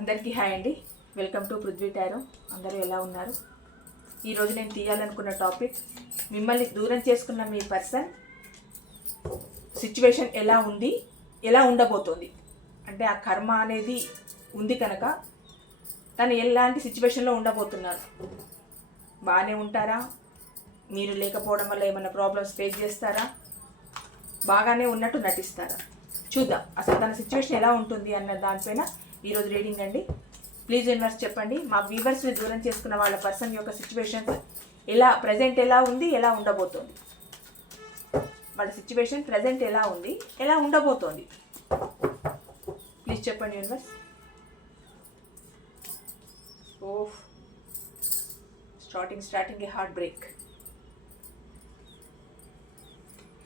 అందరికీ హాయ్ అండి. Welcome to Prithvi tarot. అందరూ ఎలా ఉన్నారు? ఈరోజు నేను తీయాలనుకున్న టాపిక్, మిమ్మల్ని దూరం చేసుకున్న మీ పర్సన్ సిచ్యువేషన్ ఎలా ఉంది, ఎలా ఉండబోతోంది. అంటే ఆ కర్మ అనేది ఉంది కనుక తను ఎలాంటి సిచ్యువేషన్లో ఉండబోతున్నారు. బాగానే ఉంటారా? మీరు లేకపోవడం వల్ల ఏమైనా ప్రాబ్లమ్స్ ఫేస్ చేస్తారా? బాగానే ఉన్నట్టు నటిస్తారా? చూద్దాం అసలు తన సిచ్యువేషన్ ఎలా ఉంటుంది అన్న దానిపైన ఈరోజు రీడింగ్ అండి. ప్లీజ్ యూనివర్స్ చెప్పండి, మా వ్యూవర్స్ని దూరం చేసుకున్న వాళ్ళ పర్సన్ యొక్క సిచ్యువేషన్ ఎలా ప్రజెంట్ ఎలా ఉంది, ఎలా ఉండబోతోంది. వాళ్ళ సిచ్యువేషన్ ప్రజెంట్ ఎలా ఉంది, ఎలా ఉండబోతోంది. ప్లీజ్ చెప్పండి యూనివర్స్. ఓహ్, స్టార్టింగ్ ఏ హార్ట్ బ్రేక్.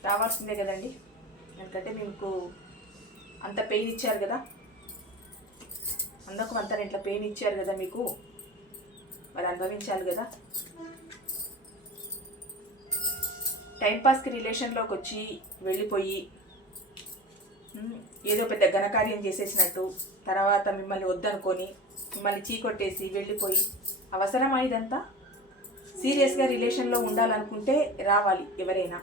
రావాల్సిందే కదండి, ఎందుకంటే మీకు అంత పెయిన్ ఇచ్చారు కదా, అందకు అంత ఇంట్లో పెయిన్ ఇచ్చారు కదా మీకు, మరి అనుభవించాలి కదా. టైంపాస్కి రిలేషన్లోకి వచ్చి వెళ్ళిపోయి ఏదో పెద్ద ఘనకార్యం చేసేసినట్టు, తర్వాత మిమ్మల్ని వద్దనుకొని మిమ్మల్ని చీకొట్టేసి వెళ్ళిపోయి, అవసరమా ఇదంతా? సీరియస్గా రిలేషన్లో ఉండాలనుకుంటే రావాలి ఎవరైనా.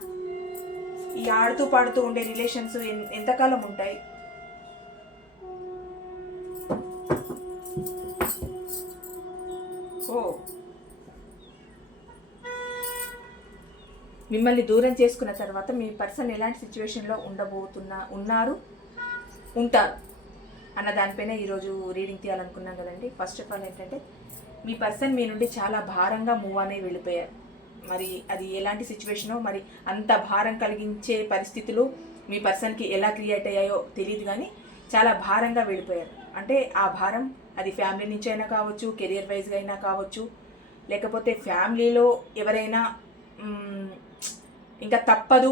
ఈ ఆడుతూ పాడుతూ ఉండే రిలేషన్స్ ఎంతకాలం ఉంటాయి? మిమ్మల్ని దూరం చేసుకున్న తర్వాత మీ పర్సన్ ఎలాంటి సిచ్యువేషన్లో ఉంటారు అన్న దానిపైన ఈరోజు రీడింగ్ తీయాలనుకున్నాం కదండి. ఫస్ట్ ఆఫ్ ఆల్ ఏంటంటే, మీ పర్సన్ మీ నుండి చాలా భారంగా మూవ్ అనే వెళ్ళిపోయారు. మరి అది ఎలాంటి సిచ్యువేషనో, మరి అంత భారం కలిగించే పరిస్థితులు మీ పర్సన్కి ఎలా క్రియేట్ అయ్యాయో తెలియదు, కానీ చాలా భారంగా వెళ్ళిపోయారు. అంటే ఆ భారం అది ఫ్యామిలీ నుంచి అయినా కావచ్చు, కెరియర్ వైజ్గా అయినా కావచ్చు, లేకపోతే ఫ్యామిలీలో ఎవరైనా ఇంకా తప్పదు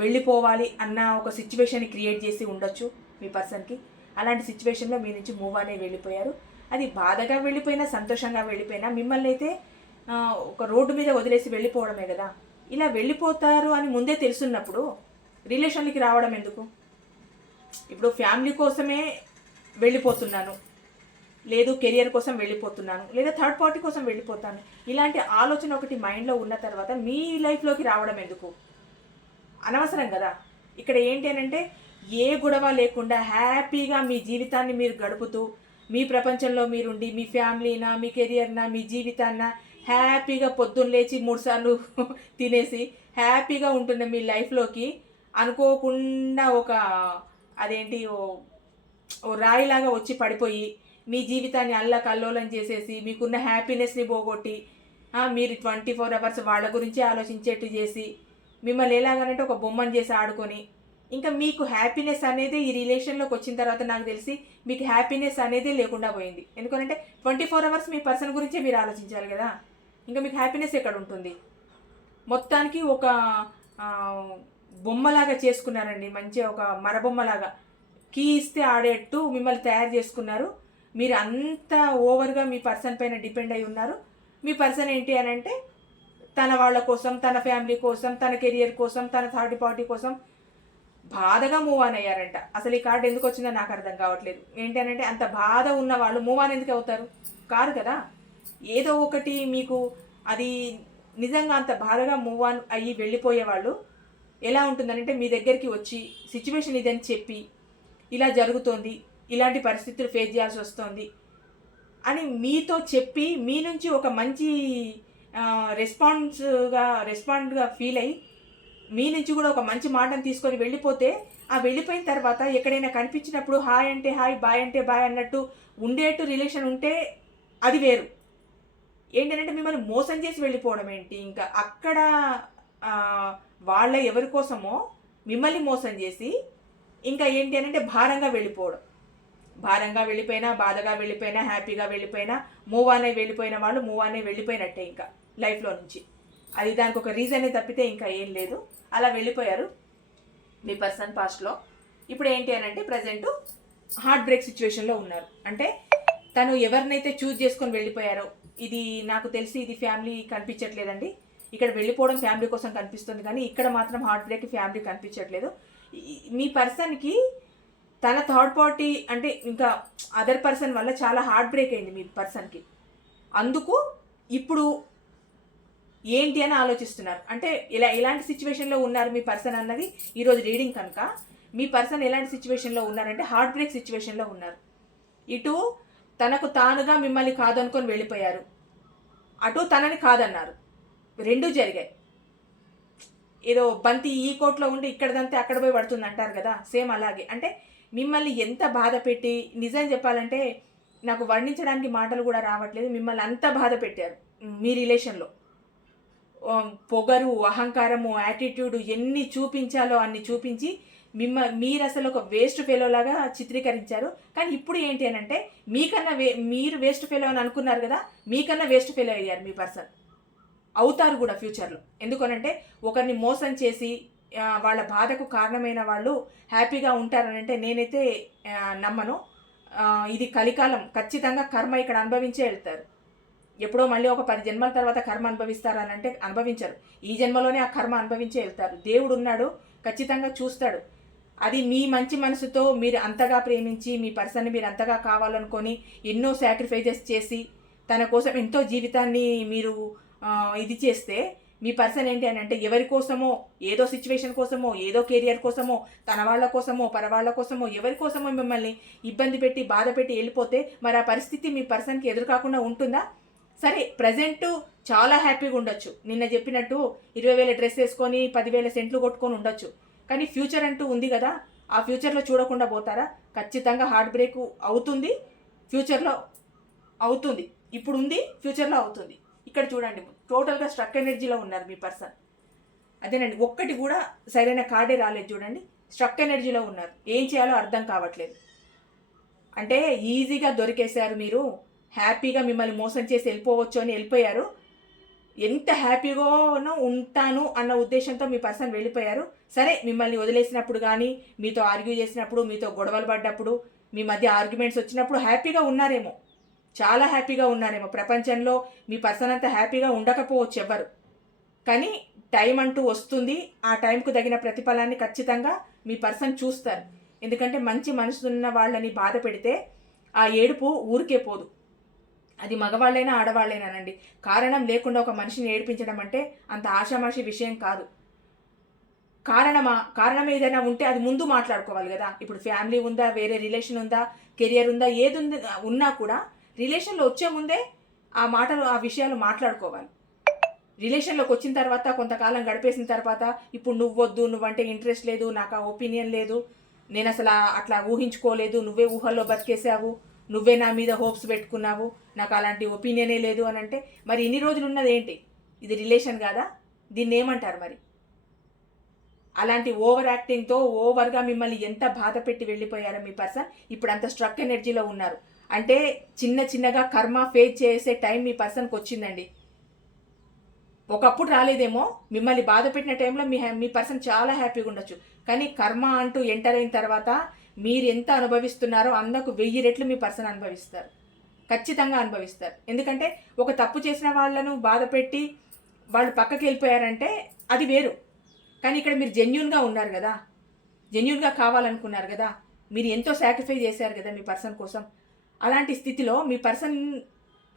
వెళ్ళిపోవాలి అన్న ఒక సిచ్యువేషన్ క్రియేట్ చేసి ఉండొచ్చు మీ పర్సన్కి. అలాంటి సిచ్యువేషన్లో మీ నుంచి మూవ్ అనే వెళ్ళిపోయారు. అది బాధగా వెళ్ళిపోయినా, సంతోషంగా వెళ్ళిపోయినా, మిమ్మల్ని అయితే ఒక రోడ్డు మీద వదిలేసి వెళ్ళిపోవడమే కదా. ఇలా వెళ్ళిపోతారు అని ముందే తెలుసున్నప్పుడు రిలేషన్కి రావడం ఎందుకు? ఇప్పుడు ఫ్యామిలీ కోసమే వెళ్ళిపోతున్నాను, లేదు కెరియర్ కోసం వెళ్ళిపోతున్నాను, లేదా థర్డ్ పార్టీ కోసం వెళ్ళిపోతాను, ఇలాంటి ఆలోచన ఒకటి మైండ్లో ఉన్న తర్వాత మీ లైఫ్లోకి రావడం ఎందుకు? అనవసరం కదా. ఇక్కడ ఏంటి అని అంటే, ఏ గొడవ లేకుండా హ్యాపీగా మీ జీవితాన్ని మీరు గడుపుతూ, మీ ప్రపంచంలో మీరుండి, మీ ఫ్యామిలీనా, మీ కెరియర్నా, మీ జీవితాన్న హ్యాపీగా పొద్దున్న లేచి 3 సార్లు తినేసి హ్యాపీగా ఉంటున్న మీ లైఫ్లోకి అనుకోకుండా ఒక అదేంటి ఓ రాయిలాగా వచ్చి పడిపోయి మీ జీవితాన్ని అల్లకల్లోలం చేసేసి, మీకున్న హ్యాపీనెస్ని పోగొట్టి, మీరు 24 అవర్స్ వాళ్ళ గురించి ఆలోచించేట్టు చేసి, మిమ్మల్ని ఎలాగనంటే ఒక బొమ్మను చేసి ఆడుకొని, ఇంకా మీకు హ్యాపీనెస్ అనేది ఈ రిలేషన్లోకి వచ్చిన తర్వాత నాకు తెలిసి మీకు హ్యాపీనెస్ అనేది లేకుండా పోయింది. ఎందుకంటే 24 అవర్స్ మీ పర్సన్ గురించే మీరు ఆలోచించాలి కదా. ఇంకా మీకు హ్యాపీనెస్ ఎక్కడ ఉంటుంది? మొత్తానికి ఒక బొమ్మలాగా చేసుకున్నారండి, మంచిగా ఒక మరబొమ్మలాగా కీ ఇస్తే ఆడేట్టు మిమ్మల్ని తయారు చేసుకున్నారు. మీరు అంత ఓవర్గా మీ పర్సన్ పైన డిపెండ్ అయి ఉన్నారు. మీ పర్సన్ ఏంటి అని అంటే, తన వాళ్ళ కోసం, తన ఫ్యామిలీ కోసం, తన కెరియర్ కోసం, తన థర్డ్ పార్టీ కోసం బాధగా మూవ్ ఆన్ అయ్యారంట. అసలు ఈ కార్డు ఎందుకు వచ్చిందో నాకు అర్థం కావట్లేదు. ఏంటనంటే, అంత బాధ ఉన్న వాళ్ళు మూవ్ ఆన్ ఎందుకు అవుతారు? కారు కదా. ఏదో ఒకటి మీకు అది నిజంగా అంత బాధగా మూవ్ ఆన్ అయ్యి వెళ్ళిపోయే వాళ్ళు ఎలా ఉంటుందనంటే, మీ దగ్గరికి వచ్చి సిచ్యువేషన్ ఇదని చెప్పి, ఇలా జరుగుతోంది, ఇలాంటి పరిస్థితులు ఫేస్ చేయాల్సి వస్తుంది అని మీతో చెప్పి, మీ నుంచి ఒక మంచి రెస్పాండ్గా ఫీల్ అయ్యి, మీ నుంచి కూడా ఒక మంచి మాటను తీసుకొని వెళ్ళిపోతే, ఆ వెళ్ళిపోయిన తర్వాత ఎక్కడైనా కనిపించినప్పుడు హాయ్ అంటే హాయ్, బాయ్ అంటే బాయ్ అన్నట్టు ఉండేట్టు రిలేషన్ ఉంటే అది వేరు. ఏంటంటే మిమ్మల్ని మోసం చేసి వెళ్ళిపోవడం ఏంటి? ఇంకా అక్కడ వాళ్ళ ఎవరి కోసమో మిమ్మల్ని మోసం చేసి, ఇంకా ఏంటి అని అంటే భారంగా వెళ్ళిపోవడం. భారంగా వెళ్ళిపోయినా, బాధగా వెళ్ళిపోయినా, హ్యాపీగా వెళ్ళిపోయినా, మూవ్ అనే వెళ్ళిపోయిన వాళ్ళు మూవ్ అనే వెళ్ళిపోయినట్టే ఇంకా లైఫ్లో నుంచి. అది దానికి ఒక రీజనే తప్పితే ఇంకా ఏం లేదు. అలా వెళ్ళిపోయారు మీ పర్సన్ పాస్ట్లో. ఇప్పుడు ఏంటి అని అంటే, ప్రజెంట్ హార్ట్ బ్రేక్ సిచ్యువేషన్లో ఉన్నారు. అంటే తను ఎవరినైతే చూజ్ చేసుకొని వెళ్ళిపోయారో, ఇది నాకు తెలిసి ఇది ఫ్యామిలీ కనిపించట్లేదండి. ఇక్కడ వెళ్ళిపోవడం ఫ్యామిలీ కోసం కనిపిస్తుంది, కానీ ఇక్కడ మాత్రం హార్ట్ బ్రేక్ ఫ్యామిలీ కనిపించట్లేదు. మీ పర్సన్కి తన థర్డ్ పార్టీ అంటే ఇంకా అదర్ పర్సన్ వల్ల చాలా హార్ట్ బ్రేక్ అయింది మీ పర్సన్కి. అందుకు ఇప్పుడు ఏంటి అని ఆలోచిస్తున్నారు. అంటే ఎలాంటి సిచ్యువేషన్లో ఉన్నారు మీ పర్సన్ అన్నది ఈరోజు రీడింగ్ కనుక మీ పర్సన్ ఎలాంటి సిచ్యువేషన్లో ఉన్నారంటే హార్ట్ బ్రేక్ సిచ్యువేషన్లో ఉన్నారు. ఇటు తనకు తానుగా మిమ్మల్ని కాదనుకొని వెళ్ళిపోయారు, అటు తనని కాదన్నారు, రెండూ జరిగాయి. ఏదో బంతి ఈ కోట్లో ఉండి ఇక్కడదంతే అక్కడ పోయి పడుతుంది అంటారు కదా, సేమ్ అలాగే. అంటే మిమ్మల్ని ఎంత బాధ పెట్టి, నిజం చెప్పాలంటే నాకు వర్ణించడానికి మాటలు కూడా రావట్లేదు, మిమ్మల్ని అంత బాధ పెట్టారు మీ రిలేషన్లో. పొగరు, అహంకారము, యాటిట్యూడ్ ఎన్ని చూపించాలో అన్ని చూపించి మీరు అసలు ఒక వేస్ట్ ఫెలో లాగా చిత్రీకరించారు. కానీ ఇప్పుడు ఏంటి అని అంటే మీకన్నా మీరు వేస్ట్ ఫెలో అని అనుకున్నారు కదా, మీకన్నా వేస్ట్ ఫెలో అయ్యారు మీ పర్సన్. అవుతారు కూడా ఫ్యూచర్లో. ఎందుకనంటే ఒకరిని మోసం చేసి వాళ్ళ బాధకు కారణమైన వాళ్ళు హ్యాపీగా ఉంటారనంటే నేనైతే నమ్మను. ఇది కలికాలం, ఖచ్చితంగా కర్మ ఇక్కడ అనుభవించే వెళ్తారు. ఎప్పుడో మళ్ళీ ఒక 10 జన్మల తర్వాత కర్మ అనుభవిస్తారనంటే అనుభవించరు, ఈ జన్మలోనే ఆ కర్మ అనుభవించే వెళ్తారు. దేవుడు ఉన్నాడు, ఖచ్చితంగా చూస్తాడు. అది మీ మంచి మనసుతో మీరు అంతగా ప్రేమించి మీ పర్సన్ని మీరు అంతగా కావాలనుకొని ఎన్నో సాక్రిఫైజెస్ చేసి తన కోసం ఎంతో జీవితాన్ని మీరు ఇది చేస్తే మీ పర్సన్ ఏంటి అని అంటే ఎవరి కోసమో, ఏదో సిచ్యువేషన్ కోసమో, ఏదో కెరియర్ కోసమో, తన వాళ్ళ కోసమో, పరవాళ్ళ కోసమో, ఎవరి కోసమో మిమ్మల్ని ఇబ్బంది పెట్టి బాధ పెట్టి వెళ్ళిపోతే మరి ఆ పరిస్థితి మీ పర్సన్కి ఎదురు కాకుండా ఉంటుందా? సరే, ప్రజెంట్ చాలా హ్యాపీగా ఉండొచ్చు, నిన్న చెప్పినట్టు 20,000 డ్రెస్ వేసుకొని 10,000 సెంట్లు కొట్టుకొని ఉండొచ్చు. కానీ ఫ్యూచర్ అంటూ ఉంది కదా, ఆ ఫ్యూచర్లో చూడకుండా పోతారా? ఖచ్చితంగా హార్ట్ బ్రేక్ అవుతుంది, ఫ్యూచర్లో అవుతుంది. ఇప్పుడు ఉంది, ఫ్యూచర్లో అవుతుంది. ఇక్కడ చూడండి, టోటల్గా స్ట్రక్ ఎనర్జీలో ఉన్నారు మీ పర్సన్. అదేనండి, ఒక్కటి కూడా సరైన కార్డే రాలేదు చూడండి, స్ట్రక్ ఎనర్జీలో ఉన్నారు. ఏం చేయాలో అర్థం కావట్లేదు. అంటే ఈజీగా దొరికేశారు మీరు, హ్యాపీగా మిమ్మల్ని మోసం చేసి వెళ్ళిపోవచ్చు అని వెళ్ళిపోయారు. ఎంత హ్యాపీగానో ఉంటాను అన్న ఉద్దేశంతో మీ పర్సన్ వెళ్ళిపోయారు. సరే, మిమ్మల్ని వదిలేసినప్పుడు కానీ, మీతో ఆర్గ్యూ చేసినప్పుడు, మీతో గొడవలు పడ్డప్పుడు, మీ మధ్య ఆర్గ్యుమెంట్స్ వచ్చినప్పుడు హ్యాపీగా ఉన్నారేమో, చాలా హ్యాపీగా ఉన్నారేమో. ప్రపంచంలో మీ పర్సన్ అంతా హ్యాపీగా ఉండకపోవచ్చు ఎవ్వరు. కానీ టైం అంటూ వస్తుంది, ఆ టైంకు తగిన ప్రతిఫలాన్ని ఖచ్చితంగా మీ పర్సన్ చూస్తారు. ఎందుకంటే మంచి మనసున్న వాళ్ళని బాధ పెడితే ఆ ఏడుపు ఊరికే పోదు. అది మగవాళ్ళైనా ఆడవాళ్ళైనానండి. కారణం లేకుండా ఒక మనిషిని ఏడిపించడం అంటే అంత ఆషామాషి విషయం కాదు. కారణం ఏదైనా ఉంటే అది ముందు మాట్లాడుకోవాలి కదా. ఇప్పుడు ఫ్యామిలీ ఉందా, వేరే రిలేషన్ ఉందా, కెరియర్ ఉందా, ఏది ఉన్నా కూడా రిలేషన్లో వచ్చే ముందే ఆ మాటలు, ఆ విషయాలు మాట్లాడుకోవాలి. రిలేషన్లోకి వచ్చిన తర్వాత కొంతకాలం గడిపేసిన తర్వాత ఇప్పుడు నువ్వొద్దు, నువ్వంటే ఇంట్రెస్ట్ లేదు, నాకు ఆ ఒపీనియన్ లేదు, నేను అసలు అట్లా ఊహించుకోలేదు, నువ్వే ఊహల్లో బతికేసావు, నువ్వే నా మీద హోప్స్ పెట్టుకున్నావు, నాకు అలాంటి ఒపీనియనే లేదు అని అంటే మరి ఇన్ని రోజులు ఉన్నది ఏంటి? ఇది రిలేషన్ కాదా? దీన్ని ఏమంటారు మరి? అలాంటి ఓవర్ యాక్టింగ్తో ఓవర్గా మిమ్మల్ని ఎంత బాధ పెట్టి వెళ్ళిపోయారో మీ పర్సన్ ఇప్పుడు అంత స్ట్రక్ ఎనర్జీలో ఉన్నారు. అంటే చిన్నగా కర్మ ఫేస్ చేసే టైం మీ పర్సన్కి వచ్చిందండి. ఒకప్పుడు రాలేదేమో, మిమ్మల్ని బాధ పెట్టిన టైంలో మీ పర్సన్ చాలా హ్యాపీగా ఉండొచ్చు. కానీ కర్మ అంటూ ఎంటర్ అయిన తర్వాత మీరు ఎంత అనుభవిస్తున్నారో అందుకు 1000 రెట్లు మీ పర్సన్ అనుభవిస్తారు, ఖచ్చితంగా అనుభవిస్తారు. ఎందుకంటే ఒక తప్పు చేసిన వాళ్ళను బాధ పెట్టి వాళ్ళు పక్కకి వెళ్ళిపోయారంటే అది వేరు. కానీ ఇక్కడ మీరు జెన్యూన్గా ఉన్నారు కదా, జెన్యూన్గా కావాలనుకున్నారు కదా, మీరు ఎంతో సాక్రిఫై చేశారు కదా మీ పర్సన్ కోసం. అలాంటి స్థితిలో మీ పర్సన్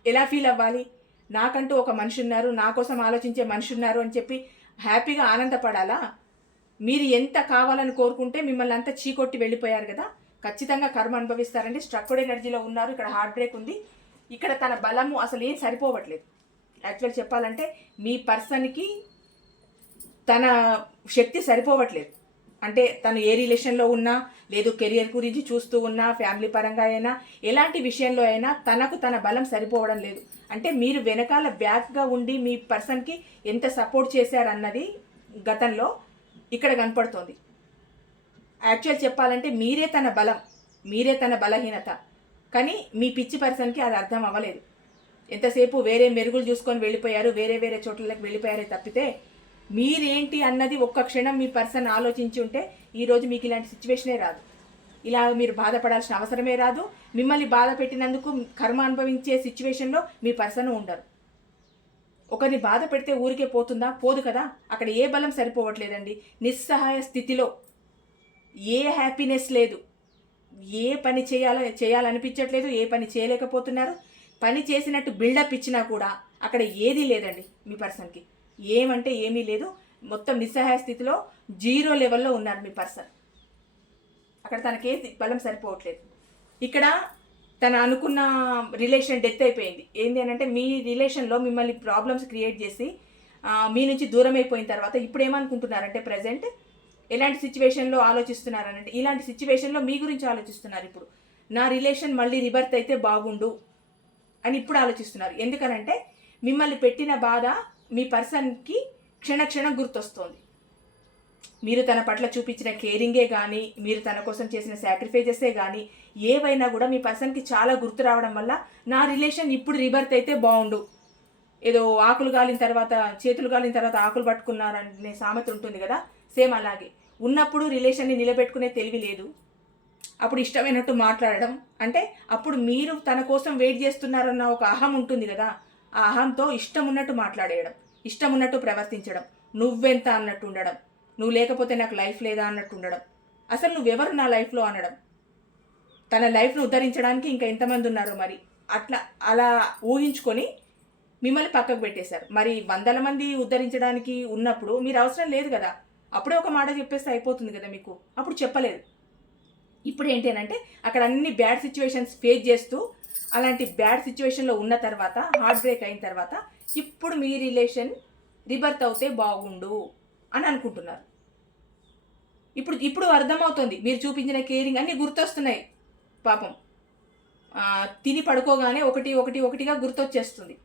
ఎలా ఫీల్ అవ్వాలి? నాకంటూ ఒక మనిషి ఉన్నారు, నా కోసం ఆలోచించే మనిషి ఉన్నారు అని చెప్పి హ్యాపీగా ఆనందపడాలా? మీరు ఎంత కావాలని కోరుకుంటే మిమ్మల్ని అంతా చీకొట్టి వెళ్ళిపోయారు కదా, ఖచ్చితంగా కర్మ అనుభవిస్తారండి. స్ట్రక్డ్ ఎనర్జీలో ఉన్నారు. ఇక్కడ హార్ట్ బ్రేక్ ఉంది. ఇక్కడ తన బలము అసలు ఏం సరిపోవట్లేదు. యాక్చువల్ చెప్పాలంటే మీ పర్సన్కి తన శక్తి సరిపోవట్లేదు. అంటే తను ఏ రిలేషన్లో ఉన్నా, లేదు కెరియర్ గురించి చూస్తూ ఉన్నా, ఫ్యామిలీ పరంగా అయినా, ఎలాంటి విషయంలో అయినా తనకు తన బలం సరిపోవడం లేదు. అంటే మీరు వెనకాల బ్యాక్గా ఉండి మీ పర్సన్కి ఎంత సపోర్ట్ చేశారన్నది గతంలో ఇక్కడ కనపడుతోంది. యాక్చువల్ చెప్పాలంటే మీరే తన బలం, మీరే తన బలహీనత. కానీ మీ పిచ్చి పర్సన్కి అది అర్థం అవ్వలేదు. ఎంతసేపు వేరే మెరుగులు చూసుకొని వెళ్ళిపోయారు, వేరే చోట్లకి వెళ్ళిపోయారే తప్పితే మీరేంటి అన్నది ఒక్క క్షణం మీ పర్సన్ ఆలోచించి ఉంటే ఈరోజు మీకు ఇలాంటి సిచ్యువేషనే రాదు, ఇలా మీరు బాధపడాల్సిన అవసరమే రాదు. మిమ్మల్ని బాధ పెట్టినందుకు కర్మ అనుభవించే సిచ్యువేషన్లో మీ పర్సన్ ఉండరు. ఒకరిని బాధ పెడితే ఊరికే పోతుందా? పోదు కదా. అక్కడ ఏ బలం సరిపోవట్లేదండి. నిస్సహాయ స్థితిలో, ఏ హ్యాపీనెస్ లేదు. ఏ పని చేయాలనిపించట్లేదు, ఏ పని చేయలేకపోతున్నారు. పని చేసినట్టు బిల్డప్ ఇచ్చినా కూడా అక్కడ ఏదీ లేదండి మీ పర్సన్కి. ఏమంటే ఏమీ లేదు. మొత్తం నిస్సహాయ స్థితిలో 0 లెవెల్లో ఉన్నారు మీ పర్సన్. అక్కడ తనకేది బలం సరిపోవట్లేదు. ఇక్కడ తను అనుకున్న రిలేషన్ డెత్ అయిపోయింది. ఏంటి అని అంటే మీ రిలేషన్లో మిమ్మల్ని ప్రాబ్లమ్స్ క్రియేట్ చేసి మీ నుంచి దూరం అయిపోయిన తర్వాత ఇప్పుడు ఏమనుకుంటున్నారంటే ప్రజెంట్ ఎలాంటి సిచ్యువేషన్లో ఆలోచిస్తున్నారనంటే ఇలాంటి సిచ్యువేషన్లో మీ గురించి ఆలోచిస్తున్నారు. ఇప్పుడు నా రిలేషన్ మళ్ళీ రిబర్త్ అయితే బాగుండు అని ఇప్పుడు ఆలోచిస్తున్నారు. ఎందుకనంటే మిమ్మల్ని పెట్టిన బాధ మీ పర్సన్కి క్షణక్షణం గుర్తొస్తుంది. మీరు తన పట్ల చూపించిన కేరింగే కానీ, మీరు తన కోసం చేసిన సాక్రిఫైజెసే కానీ ఏవైనా కూడా మీ పర్సన్కి చాలా గుర్తు రావడం వల్ల నా రిలేషన్ ఇప్పుడు రిబర్త్ అయితే బాగుండు. ఏదో ఆకులు గాలిన తర్వాత చేతులు గాలిన తర్వాత ఆకులు పట్టుకున్నారనే సామెత ఉంటుంది కదా, సేమ్ అలాగే ఉన్నప్పుడు రిలేషన్ని నిలబెట్టుకునే తెలివి లేదు. అప్పుడు ఇష్టమైనట్టు మాట్లాడడం అంటే అప్పుడు మీరు తన కోసం వెయిట్ చేస్తున్నారన్న ఒక అహం ఉంటుంది కదా, ఆ అహంతో ఇష్టం ఉన్నట్టు మాట్లాడేయడం, ఇష్టం ఉన్నట్టు ప్రవర్తించడం, నువ్వెంత అన్నట్టు ఉండడం, నువ్వు లేకపోతే నాకు లైఫ్ లేదా అన్నట్టు ఉండడం, అసలు నువ్వెవరు నా లైఫ్లో అనడం. తన లైఫ్ను ఉద్ధరించడానికి ఇంకా ఎంతమంది ఉన్నారో మరి అలా ఊహించుకొని మిమ్మల్ని పక్కకు పెట్టేశారు. మరి 100 మంది ఉద్ధరించడానికి ఉన్నప్పుడు మీరు అవసరం లేదు కదా, అప్పుడే ఒక మాట చెప్పేస్తే అయిపోతుంది కదా మీకు. అప్పుడు చెప్పలేదు. ఇప్పుడు ఏంటి అని అంటే అక్కడ అన్ని బ్యాడ్ సిచ్యువేషన్స్ ఫేస్ చేస్తూ అలాంటి బ్యాడ్ సిచ్యువేషన్లో ఉన్న తర్వాత హార్ట్ బ్రేక్ అయిన తర్వాత ఇప్పుడు మీ రిలేషన్ రిబర్త్ అవుతే బాగుండు అని అనుకుంటున్నారు. ఇప్పుడు అర్థమవుతుంది. మీరు చూపించిన కేరింగ్ అన్నీ గుర్తొస్తున్నాయి. పాపం తిని పడుకోగానే ఒకటిగా గుర్తొచ్చేస్తుంది.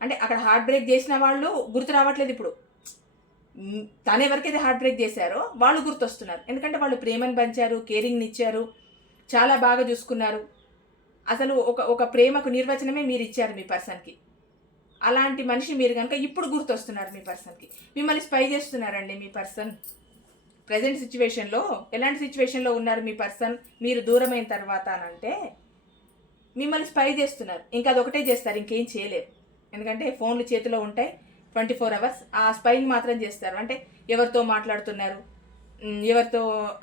అంటే అక్కడ హార్ట్ బ్రేక్ చేసిన వాళ్ళు గుర్తు రావట్లేదు. ఇప్పుడు తను ఎవరికైతే హార్ట్ బ్రేక్ చేశారో వాళ్ళు గుర్తొస్తున్నారు. ఎందుకంటే వాళ్ళు ప్రేమను పంచారు, కేరింగ్ని ఇచ్చారు, చాలా బాగా చూసుకున్నారు. అసలు ఒక ప్రేమకు నిర్వచనమే మీరు ఇచ్చారు మీ పర్సన్కి. అలాంటి మనిషి మీరు కనుక ఇప్పుడు గుర్తొస్తున్నారు మీ పర్సన్కి. మిమ్మల్ని స్పై చేస్తున్నారండి మీ పర్సన్. ప్రజెంట్ సిచ్యువేషన్లో ఎలాంటి సిచ్యువేషన్లో ఉన్నారు మీ పర్సన్ మీరు దూరమైన తర్వాత అనంటే మిమ్మల్ని స్పై చేస్తున్నారు. ఇంకా అదొకటే చేస్తారు, ఇంకేం చేయలేరు. ఎందుకంటే ఫోన్లు చేతిలో ఉంటాయి 24 hours. ఆ స్పైని మాత్రం చేస్తారు. అంటే ఎవరితో మాట్లాడుతున్నారు, ఎవరితో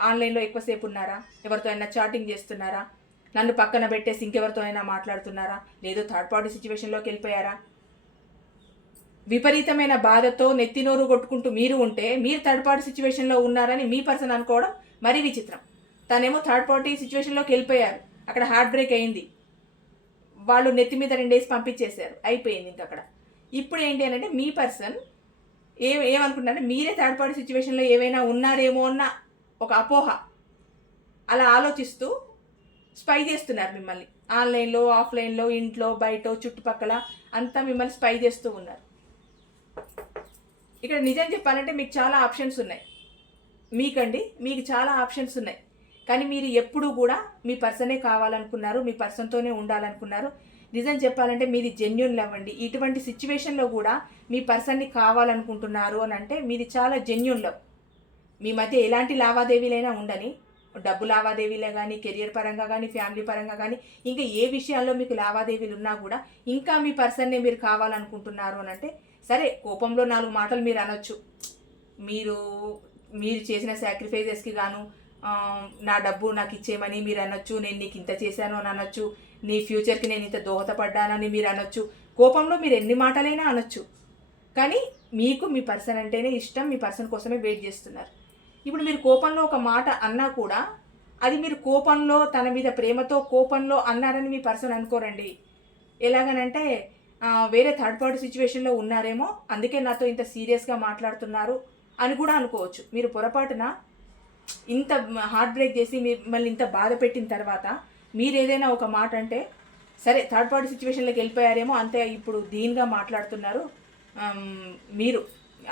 ఆన్లైన్లో ఎక్కువసేపు ఉన్నారా, ఎవరితో అయినా చాటింగ్ చేస్తున్నారా, నన్ను పక్కన పెట్టేసి ఇంకెవరితో అయినా మాట్లాడుతున్నారా, లేదో థర్డ్ పార్టీ సిచ్యువేషన్లోకి వెళ్ళిపోయారా. విపరీతమైన బాధతో నెత్తినోరు కొట్టుకుంటూ మీరు ఉంటే మీరు థర్డ్ పార్టీ సిచ్యువేషన్లో ఉన్నారని మీ పర్సన్ అనుకోవడం మరీ విచిత్రం. తనేమో థర్డ్ పార్టీ సిచ్యువేషన్లోకి వెళ్ళిపోయారు, అక్కడ హార్ట్ బ్రేక్ అయింది, వాళ్ళు నెత్తి మీద 2 days పంపించేశారు, అయిపోయింది ఇంక అక్కడ. ఇప్పుడు ఏంటి అని అంటే మీ పర్సన్ ఏమనుకుంటారంటే మీరే థర్డ్ పార్టీ సిచ్యువేషన్లో ఏవైనా ఉన్నారేమో అన్న ఒక అపోహ, అలా ఆలోచిస్తూ స్పై చేస్తున్నారు మిమ్మల్ని. ఆన్లైన్లో, ఆఫ్లైన్లో, ఇంట్లో, బయట, చుట్టుపక్కల అంతా మిమ్మల్ని స్పై చేస్తూ ఉన్నారు. ఇక్కడ నిజం చెప్పాలంటే మీకు చాలా ఆప్షన్స్ ఉన్నాయి. మీకు చాలా ఆప్షన్స్ ఉన్నాయి. కానీ మీరు ఎప్పుడూ కూడా మీ పర్సనే కావాలనుకున్నారు, మీ పర్సన్తోనే ఉండాలనుకున్నారు. నిజం చెప్పాలంటే మీది జెన్యూన్ లవ్ అండి. ఇటువంటి సిచ్యువేషన్లో కూడా మీ పర్సన్ని కావాలనుకుంటున్నారు అని అంటే మీది చాలా జెన్యూన్ లవ్. మీ మధ్య ఎలాంటి లావాదేవీలైనా ఉండని, డబ్బు లావాదేవీలే కానీ, కెరియర్ పరంగా కానీ, ఫ్యామిలీ పరంగా కానీ, ఇంకా ఏ విషయాల్లో మీకు లావాదేవీలు ఉన్నా కూడా ఇంకా మీ పర్సన్నే మీరు కావాలనుకుంటున్నారు అని అంటే సరే, కోపంలో 4 మాటలు మీరు అనొచ్చు. మీరు చేసిన సాక్రిఫైజెస్కి గాను నా డబ్బు నాకు ఇచ్చేయమని మీరు అనొచ్చు, నేను నీకు ఇంత చేశాను అని అనొచ్చు, నీ ఫ్యూచర్కి నేను ఇంత దోహదపడ్డానని మీరు అనొచ్చు. కోపంలో మీరు ఎన్ని మాటలైనా అనొచ్చు. కానీ మీకు మీ పర్సన్ అంటేనే ఇష్టం, మీ పర్సన్ కోసమే వెయిట్ చేస్తున్నారు. ఇప్పుడు మీరు కోపంలో ఒక మాట అన్నా కూడా అది మీరు కోపంలో తన మీద ప్రేమతో కోపంలో అన్నారని మీ పర్సన్ అనుకోరండి. ఎలాగనంటే వేరే థర్డ్ పార్టీ సిచ్యువేషన్లో ఉన్నారేమో, అందుకే నాతో ఇంత సీరియస్గా మాట్లాడుతున్నారు అని కూడా అనుకోవచ్చు. మీరు పొరపాటున ఇంత హార్ట్ బ్రేక్ చేసి మిమ్మల్ని ఇంత బాధ పెట్టిన తర్వాత మీరు ఏదైనా ఒక మాట అంటే సరే థర్డ్ పార్టీ సిచ్యువేషన్లోకి వెళ్ళిపోయారేమో, అంతే ఇప్పుడు దీనిగా మాట్లాడుతున్నారు, మీరు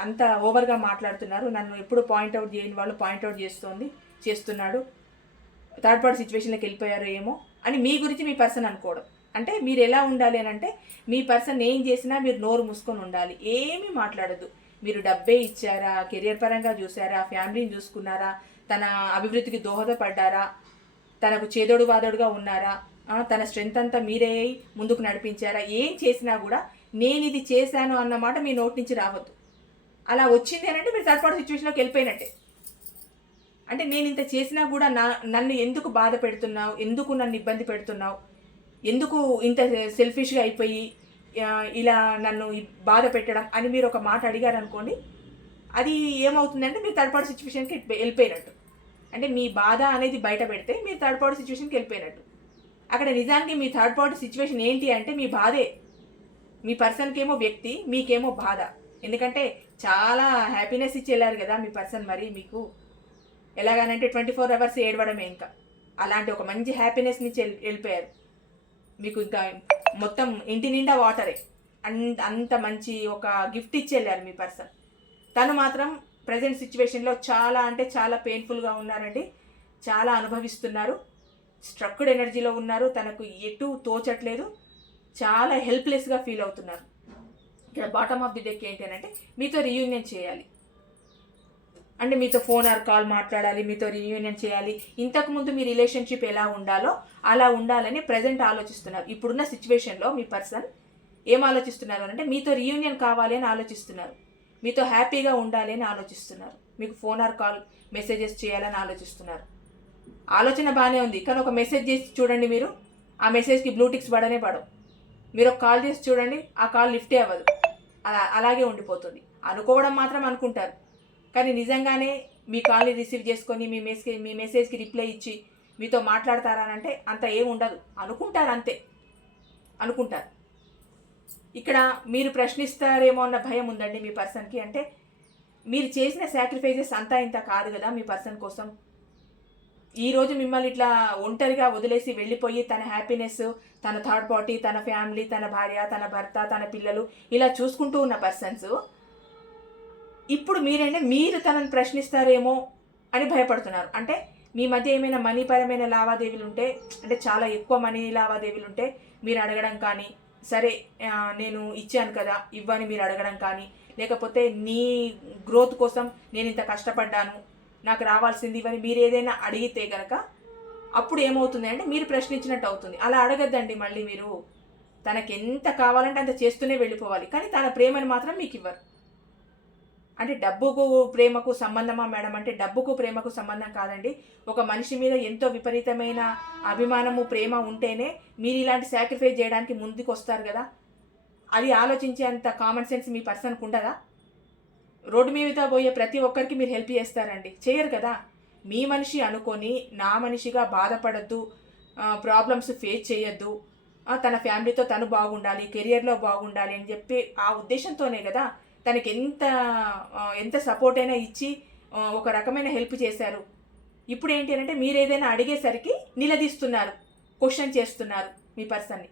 అంత ఓవర్గా మాట్లాడుతున్నారు, నన్ను ఎప్పుడు పాయింట్అవుట్ చేయని వాళ్ళు పాయింట్అవుట్ చేస్తున్నాడు, థర్డ్ పార్టీ సిచ్యువేషన్లోకి వెళ్ళిపోయారు ఏమో అని మీ గురించి మీ పర్సన్ అనుకోవడం. అంటే మీరు ఎలా ఉండాలి అని అంటే మీ పర్సన్ ఏం చేసినా మీరు నోరు మూసుకొని ఉండాలి, ఏమీ మాట్లాడద్దు. మీరు డబ్బే ఇచ్చారా, కెరియర్ పరంగా చూసారా, ఫ్యామిలీని చూసుకున్నారా, తన అభివృద్ధికి దోహదపడ్డారా, తనకు చేదోడు వాదోడుగా ఉన్నారా, తన స్ట్రెంత్ అంతా మీరే ముందుకు నడిపించారా, ఏం చేసినా కూడా నేను ఇది చేశాను అన్నమాట మీ నోటి నుంచి రావద్దు. అలా వచ్చింది అని అంటే మీరు థర్డ్ పార్టీ సిచ్యువేషన్లోకి వెళ్ళిపోయినట్టే. అంటే నేను ఇంత చేసినా కూడా నన్ను ఎందుకు బాధ పెడుతున్నావు, ఎందుకు నన్ను ఇబ్బంది పెడుతున్నావు, ఎందుకు ఇంత సెల్ఫిష్గా అయిపోయి ఇలా నన్ను బాధ పెట్టడం అని మీరు ఒక మాట అడిగారనుకోండి, అది ఏమవుతుందంటే మీరు థర్డ్ పార్టీ సిచ్యువేషన్కి వెళ్ళిపోయినట్టు. అంటే మీ బాధ అనేది బయట పెడితే మీరు థర్డ్ పార్టీ సిచ్యువేషన్కి వెళ్ళిపోయినట్టు. అక్కడ నిజానికి మీ థర్డ్ పార్టీ సిచ్యువేషన్ ఏంటి అంటే మీ బాధే. మీ పర్సన్కి ఏమో వ్యక్తి, మీకేమో బాధ. ఎందుకంటే చాలా హ్యాపీనెస్ ఇచ్చి వెళ్ళారు కదా మీ పర్సన్. మరి మీకు ఎలాగనంటే 24 hours ఏడవడమే. ఇంకా అలాంటి ఒక మంచి హ్యాపీనెస్ నుంచి వెళ్ళిపోయారు. మీకు ఇంకా మొత్తం ఇంటి నిండా వాటరే. అంత మంచి ఒక గిఫ్ట్ ఇచ్చి వెళ్ళారు మీ పర్సన్. తను మాత్రం ప్రజెంట్ సిచ్యువేషన్లో చాలా అంటే చాలా పెయిన్ఫుల్గా ఉన్నారండి. చాలా అనుభవిస్తున్నారు. స్ట్రక్డ్ ఎనర్జీలో ఉన్నారు. తనకు ఎటు తోచట్లేదు. చాలా హెల్ప్లెస్గా ఫీల్ అవుతున్నారు. ఇక్కడ బాటమ్ ఆఫ్ ది డెక్ ఏంటి అని అంటే మీతో రీయూనియన్ చేయాలి. అంటే మీతో ఫోన్ ఆర్ కాల్ మాట్లాడాలి, మీతో రీయూనియన్ చేయాలి. ఇంతకుముందు మీ రిలేషన్షిప్ ఎలా ఉండాలో అలా ఉండాలని ప్రజెంట్ ఆలోచిస్తున్నారు. ఇప్పుడున్న సిచ్యువేషన్లో మీ పర్సన్ ఏం ఆలోచిస్తున్నారు అంటే మీతో రీయూనియన్ కావాలి అని ఆలోచిస్తున్నారు. మీతో హ్యాపీగా ఉండాలి అని ఆలోచిస్తున్నారు. మీకు ఫోన్ ఆర్ కాల్ మెసేజెస్ చేయాలని ఆలోచిస్తున్నారు. ఆలోచన బాగానే ఉంది, కానీ ఒక మెసేజ్ చేసి చూడండి మీరు, ఆ మెసేజ్కి బ్లూటిక్స్ పడనే పడవు. మీరు ఒక కాల్ చేసి చూడండి, ఆ కాల్ లిఫ్టే అవ్వదు, అలాగే ఉండిపోతుంది. అనుకోవడం మాత్రం అనుకుంటారు, కానీ నిజంగానే మీ కాల్ని రిసీవ్ చేసుకొని మీ మెసేజ్కి రిప్లై ఇచ్చి మీతో మాట్లాడతారనంటే అంత ఏం ఉండదు. అనుకుంటారు, అంతే అనుకుంటారు. ఇక్కడ మీరు ప్రశ్నిస్తారేమో అన్న భయం ఉందండి మీ పర్సన్కి. అంటే మీరు చేసిన సాక్రిఫైజెస్ అంతా ఇంత కాదు కదా మీ పర్సన్ కోసం. ఈరోజు మిమ్మల్ని ఇట్లా ఒంటరిగా వదిలేసి వెళ్ళిపోయి తన హ్యాపీనెస్, తన థర్డ్ పార్టీ, తన ఫ్యామిలీ, తన భార్య, తన భర్త, తన పిల్లలు ఇలా చూసుకుంటూ ఉన్న పర్సన్స్ ఇప్పుడు మీరు తనని ప్రశ్నిస్తారేమో అని భయపడుతున్నారు. అంటే మీ మధ్య ఏమైనా మనీ పరమైన లావాదేవీలు ఉంటే, అంటే చాలా ఎక్కువ మనీ లావాదేవీలు ఉంటే మీరు అడగడం కానీ, సరే నేను ఇచ్చాను కదా ఇవ్వని మీరు అడగడం కానీ, లేకపోతే నీ గ్రోత్ కోసం నేను ఇంత కష్టపడ్డాను, నాకు రావాల్సింది ఇవని మీరు ఏదైనా అడిగితే కనుక అప్పుడు ఏమవుతుంది అంటే మీరు ప్రశ్నించినట్టు అవుతుంది. అలా అడగద్దండి. మళ్ళీ మీరు తనకి ఎంత కావాలంటే అంత చేస్తూనే వెళ్ళిపోవాలి, కానీ తన ప్రేమను మాత్రం మీకు ఇవ్వరు. అంటే డబ్బుకు ప్రేమకు సంబంధమా మేడం అంటే డబ్బుకు ప్రేమకు సంబంధం కాదండి. ఒక మనిషి మీద ఎంతో విపరీతమైన అభిమానము, ప్రేమ ఉంటేనే మీరు ఇలాంటి సాక్రిఫైస్ చేయడానికి ముందుకు వస్తారు కదా. అది ఆలోచించేంత కామన్ సెన్స్ మీ పర్సన్కి ఉండదా? రోడ్డు మీద పోయే ప్రతి ఒక్కరికి మీరు హెల్ప్ చేస్తారండి? చేయరు కదా. మీ మనిషి అనుకొని నా మనిషిగా బాధపడద్దు, ప్రాబ్లమ్స్ ఫేస్ చేయొద్దు, తన ఫ్యామిలీతో తను బాగుండాలి, కెరియర్లో బాగుండాలి అని చెప్పి ఆ ఉద్దేశంతోనే కదా తనకి ఎంత సపోర్ట్ అయినా ఇచ్చి ఒక రకమైన హెల్ప్ చేశారు. ఇప్పుడు ఏంటి అంటే మీరు ఏదైనా అడిగేసరికి నిలదీస్తున్నారు, క్వశ్చన్ చేస్తున్నారు మీ పర్సన్ని.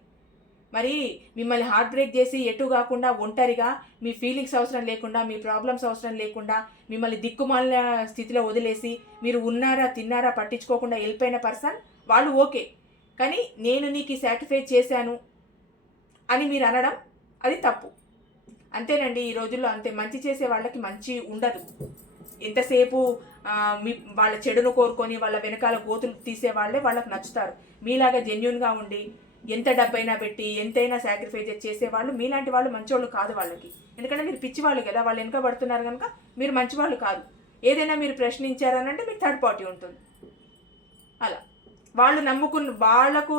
మరి మిమ్మల్ని హార్ట్ బ్రేక్ చేసి ఎటు కాకుండా ఒంటరిగా, మీ ఫీలింగ్స్ అవసరం లేకుండా, మీ ప్రాబ్లమ్స్ అవసరం లేకుండా, మిమ్మల్ని దిక్కుమాలిన స్థితిలో వదిలేసి మీరు ఉన్నారా తిన్నారా పట్టించుకోకుండా వెళ్ళిపోయిన పర్సన్ వాళ్ళు ఓకే. కానీ నేను నీకు ఈ సాక్రిఫైస్ చేశాను అని మీరు అనడం అది తప్పు. అంతేనండి. ఈ రోజుల్లో అంతే. మంచి చేసే వాళ్ళకి మంచి ఉండదు. ఎంతసేపు వాళ్ళ చెడును కోరుకొని వాళ్ళ వెనకాల గోతులు తీసే వాళ్ళే వాళ్ళకి నచ్చుతారు. మీలాగా జెన్యున్గా ఉండి ఎంత డబ్బైనా పెట్టి ఎంతైనా సాక్రిఫైజెస్ చేసేవాళ్ళు మీలాంటి వాళ్ళు మంచివాళ్ళు కాదు వాళ్ళకి. ఎందుకంటే మీరు పిచ్చివాళ్ళు కదా, వాళ్ళు వెనక పడుతున్నారు కనుక మీరు మంచివాళ్ళు కాదు. ఏదైనా మీరు ప్రశ్నించారనంటే మీకు థర్డ్ పార్టీ ఉంటుంది. అలా వాళ్ళు వాళ్లకు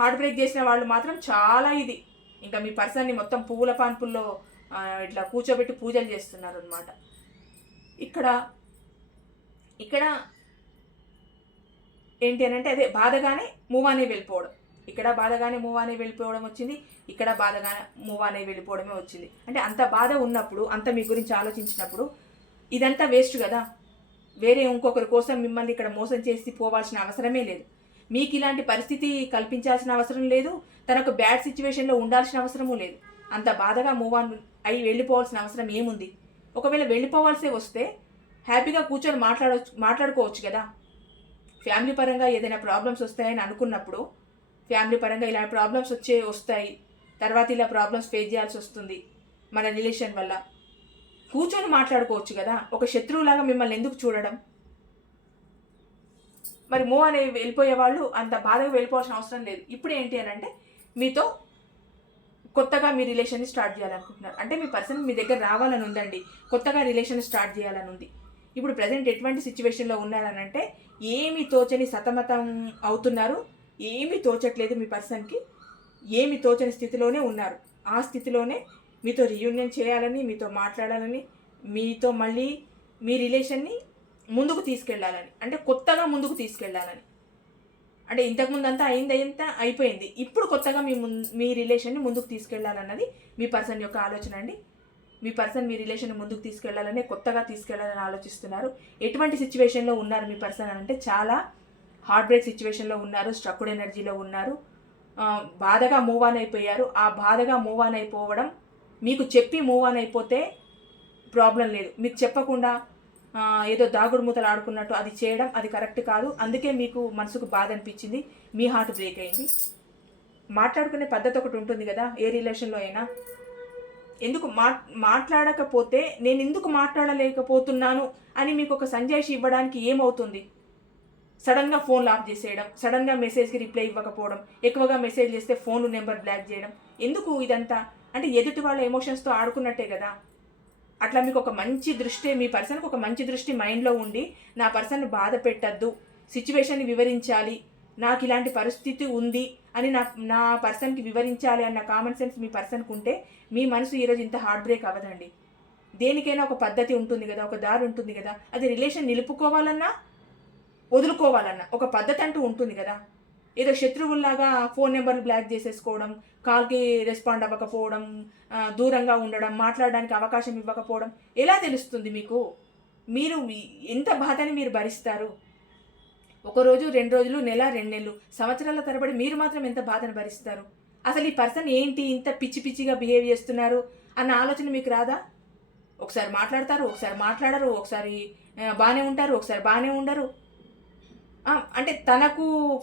హార్ట్ బ్రేక్ చేసిన వాళ్ళు మాత్రం చాలా ఇది. ఇంకా మీ పర్సన్ని మొత్తం పువ్వుల పాన్పుల్లో ఇట్లా కూర్చోబెట్టి పూజలు చేస్తున్నారు అనమాట. ఇక్కడ ఏంటి అని అంటే అదే బాధగానే మూవ్ అనే వెళ్ళిపోవడం. ఇక్కడ బాధగానే మూవ్ అనే వెళ్ళిపోవడం వచ్చింది, ఇక్కడ బాధగానే మూవ్ అనే వెళ్ళిపోవడమే వచ్చింది. అంటే అంత బాధ ఉన్నప్పుడు, అంత మీ గురించి ఆలోచించినప్పుడు ఇదంతా వేస్ట్ కదా. వేరే ఇంకొకరి కోసం మిమ్మల్ని ఇక్కడ మోసం చేసి పోవాల్సిన అవసరమే లేదు. మీకు ఇలాంటి పరిస్థితి కల్పించాల్సిన అవసరం లేదు. తనకు బ్యాడ్ సిచ్యువేషన్లో ఉండాల్సిన అవసరమూ లేదు. అంత బాధగా మూవ్ ఆన్ అయ్యి వెళ్ళిపోవాల్సిన అవసరం ఏముంది? ఒకవేళ వెళ్ళిపోవాల్సే వస్తే హ్యాపీగా కూర్చొని మాట్లాడుకోవచ్చు కదా. ఫ్యామిలీ పరంగా ఏదైనా ప్రాబ్లమ్స్ వస్తాయని అనుకున్నప్పుడు, ఫ్యామిలీ పరంగా ఇలా ప్రాబ్లమ్స్ వస్తాయి, తర్వాత ఇలా ప్రాబ్లమ్స్ ఫేస్ చేయాల్సి వస్తుంది మన రిలేషన్ వల్ల, కూర్చొని మాట్లాడుకోవచ్చు కదా. ఒక శత్రువులాగా మిమ్మల్ని ఎందుకు చూడడం? మరి మూవ్ అనే వెళ్ళిపోయే వాళ్ళు అంత బాధగా వెళ్ళిపోవాల్సిన అవసరం లేదు. ఇప్పుడు ఏంటి అని అంటే మీతో కొత్తగా మీ రిలేషన్ని స్టార్ట్ చేయాలనుకుంటున్నారు. అంటే మీ పర్సన్ మీ దగ్గర రావాలని ఉందండి, కొత్తగా రిలేషన్ స్టార్ట్ చేయాలని ఉంది. ఇప్పుడు ప్రజెంట్ ఎటువంటి సిచ్యువేషన్లో ఉన్నారనంటే ఏమి తోచని సతమతం అవుతున్నారు, ఏమీ తోచట్లేదు మీ పర్సన్కి, ఏమి తోచని స్థితిలోనే ఉన్నారు. ఆ స్థితిలోనే మీతో రియూనియన్ చేయాలని, మీతో మాట్లాడాలని, మీతో మళ్ళీ మీ రిలేషన్ని ముందుకు తీసుకెళ్ళాలని, అంటే కొత్తగా ముందుకు తీసుకెళ్ళాలని. అంటే ఇంతకుముందు అంతా అయిందంతా అయిపోయింది, ఇప్పుడు కొత్తగా మీ రిలేషన్ని ముందుకు తీసుకెళ్లాలన్నది మీ పర్సన్ యొక్క ఆలోచన అండి. మీ పర్సన్ మీ రిలేషన్ ముందుకు తీసుకెళ్లాలనే, కొత్తగా తీసుకెళ్లాలని ఆలోచిస్తున్నారు. ఎటువంటి సిచ్యువేషన్లో ఉన్నారు మీ పర్సన్ అంటే చాలా హార్ట్ బ్రేక్ సిచ్యువేషన్లో ఉన్నారు, స్ట్రక్డ్ ఎనర్జీలో ఉన్నారు, బాధగా మూవ్ ఆన్ అయిపోయారు. ఆ బాధగా మూవ్ ఆన్ అయిపోవడం, మీకు చెప్పి మూవ్ ఆన్ అయిపోతే ప్రాబ్లం లేదు, మీకు చెప్పకుండా ఏదో దాగుడు మూతలు ఆడుకున్నట్టు అది చేయడం అది కరెక్ట్ కాదు. అందుకే మీకు మనసుకు బాధ అనిపించింది, మీ హార్ట్ బ్రేక్ అయింది. మాట్లాడుకునే పద్ధతి ఒకటి ఉంటుంది కదా ఏ రిలేషన్లో అయినా. ఎందుకు మాట్లాడకపోతే నేను ఎందుకు మాట్లాడలేకపోతున్నాను అని మీకు ఒక సంజాయిషి ఇవ్వడానికి ఏమవుతుంది? సడన్గా ఫోన్ ఆఫ్ చేసేయడం, సడన్గా మెసేజ్కి రిప్లై ఇవ్వకపోవడం, ఎక్కువగా మెసేజ్ చేస్తే ఫోన్ నెంబర్ బ్లాక్ చేయడం, ఎందుకు ఇదంతా? అంటే ఎదుటి వాళ్ళ ఎమోషన్స్తో ఆడుకున్నట్టే కదా. అట్లా మీకు ఒక మంచి దృష్టి, మీ పర్సన్కి ఒక మంచి దృష్టి మైండ్లో ఉండి, నా పర్సన్ బాధ పెట్టద్దు, సిచ్యువేషన్ని వివరించాలి, నాకు ఇలాంటి పరిస్థితి ఉంది అని నా పర్సన్కి వివరించాలి అన్న కామన్ సెన్స్ మీ పర్సన్కి ఉంటే మీ మనసు ఈరోజు ఇంత హార్ట్ బ్రేక్ అవ్వదండి. దేనికైనా ఒక పద్ధతి ఉంటుంది కదా, ఒక దారి ఉంటుంది కదా. అది రిలేషన్ నిలుపుకోవాలన్నా వదులుకోవాలన్నా ఒక పద్ధతి అంటూ ఉంటుంది కదా. ఏదో శత్రువుల్లాగా ఫోన్ నెంబర్లు బ్లాక్ చేసేసుకోవడం, కాల్కి రెస్పాండ్ అవ్వకపోవడం, దూరంగా ఉండడం, మాట్లాడడానికి అవకాశం ఇవ్వకపోవడం ఎలా తెలుస్తుంది మీకు? మీరు ఎంత బాధని మీరు భరిస్తారు? ఒకరోజు, 2 రోజులు, నెల, 2 నెలలు, సంవత్సరాల తరబడి మీరు మాత్రం ఎంత బాధను భరిస్తారు? అసలు ఈ పర్సన్ ఏంటి ఇంత పిచ్చి పిచ్చిగా బిహేవ్ చేస్తున్నారు అన్న ఆలోచన మీకు రాదా? ఒకసారి మాట్లాడతారు, ఒకసారి మాట్లాడరు, ఒకసారి బాగానే ఉంటారు, ఒకసారి బాగానే ఉండరు. అంటే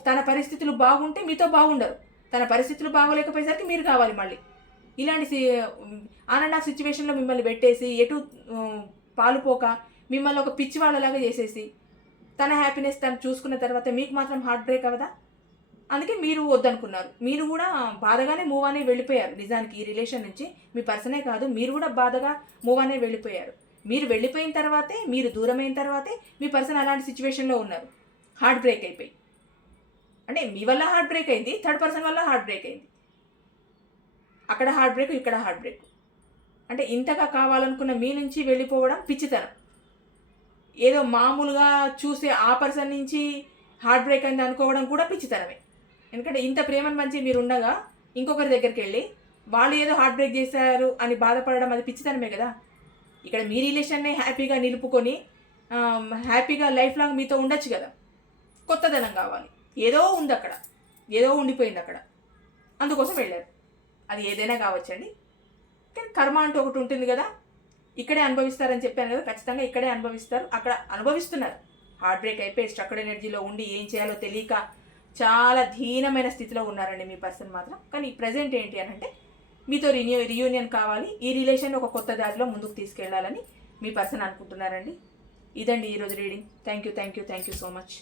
తన పరిస్థితులు బాగుంటే మీతో బాగుండరు, తన పరిస్థితులు బాగోలేకపోయేసరికి మీరు కావాలి మళ్ళీ. ఇలాంటి ఆన్ అండ్ ఆఫ్ సిచ్యువేషన్లో మిమ్మల్ని పెట్టేసి ఎటు పాలుపోక మిమ్మల్ని ఒక పిచ్చి వాళ్ళలాగా చేసేసి తన హ్యాపీనెస్ తను చూసుకున్న తర్వాత మీకు మాత్రం హార్ట్ బ్రేక్ అవ్వదా? అందుకే మీరు వద్దనుకున్నారు. మీరు కూడా బాధగానే మూవ్ అనే వెళ్ళిపోయారు. నిజానికి ఈ రిలేషన్ నుంచి మీ పర్సనే కాదు, మీరు కూడా బాధగా మూవ్ అనే వెళ్ళిపోయారు. మీరు వెళ్ళిపోయిన తర్వాతే, మీరు దూరమైన తర్వాతే మీ పర్సన్ అలాంటి సిచ్యువేషన్లో ఉన్నారు, హార్ట్ బ్రేక్ అయిపోయి. అంటే మీ వల్ల హార్ట్ బ్రేక్ అయింది, థర్డ్ పర్సన్ వల్ల హార్ట్ బ్రేక్ అయింది. అక్కడ హార్ట్ బ్రేక్, ఇక్కడ హార్ట్ బ్రేక్. అంటే ఇంతగా కావాలనుకున్న మీ నుంచి వెళ్ళిపోవడం పిచ్చితనం. ఏదో మామూలుగా చూసే ఆ పర్సన్ నుంచి హార్ట్ బ్రేక్ అయింది అనుకోవడం కూడా పిచ్చితనమే. ఎందుకంటే ఇంత ప్రేమను మంచి మీరు ఉండగా ఇంకొకరి దగ్గరికి వెళ్ళి వాళ్ళు ఏదో హార్ట్ బ్రేక్ చేశారు అని బాధపడడం అది పిచ్చితనమే కదా. ఇక్కడ మీ రిలేషన్ని హ్యాపీగా నిలుపుకొని హ్యాపీగా లైఫ్ లాంగ్ మీతో ఉండొచ్చు కదా. కొత్తదనం కావాలి, ఏదో ఉంది అక్కడ, ఏదో ఉండిపోయింది అక్కడ, అందుకోసం వెళ్ళారు. అది ఏదైనా కావచ్చండి. కానీ కర్మ అంటూ ఒకటి ఉంటుంది కదా, ఇక్కడే అనుభవిస్తారని చెప్పాను కదా, ఖచ్చితంగా ఇక్కడే అనుభవిస్తారు. అక్కడ అనుభవిస్తున్నారు. హార్ట్ బ్రేక్ అయిపోయి స్ట్రక్డ్ ఎనర్జీలో ఉండి ఏం చేయాలో తెలియక చాలా దీనమైన స్థితిలో ఉన్నారండి మీ పర్సన్ మాత్రం. కానీ ప్రజెంట్ ఏంటి అని అంటే మీతో రియూనియన్ కావాలి, ఈ రిలేషన్ ఒక కొత్త దారిలో ముందుకు తీసుకెళ్లాలని మీ పర్సన్ అనుకుంటున్నారండి. ఇదండి ఈరోజు reading. Thank you so much.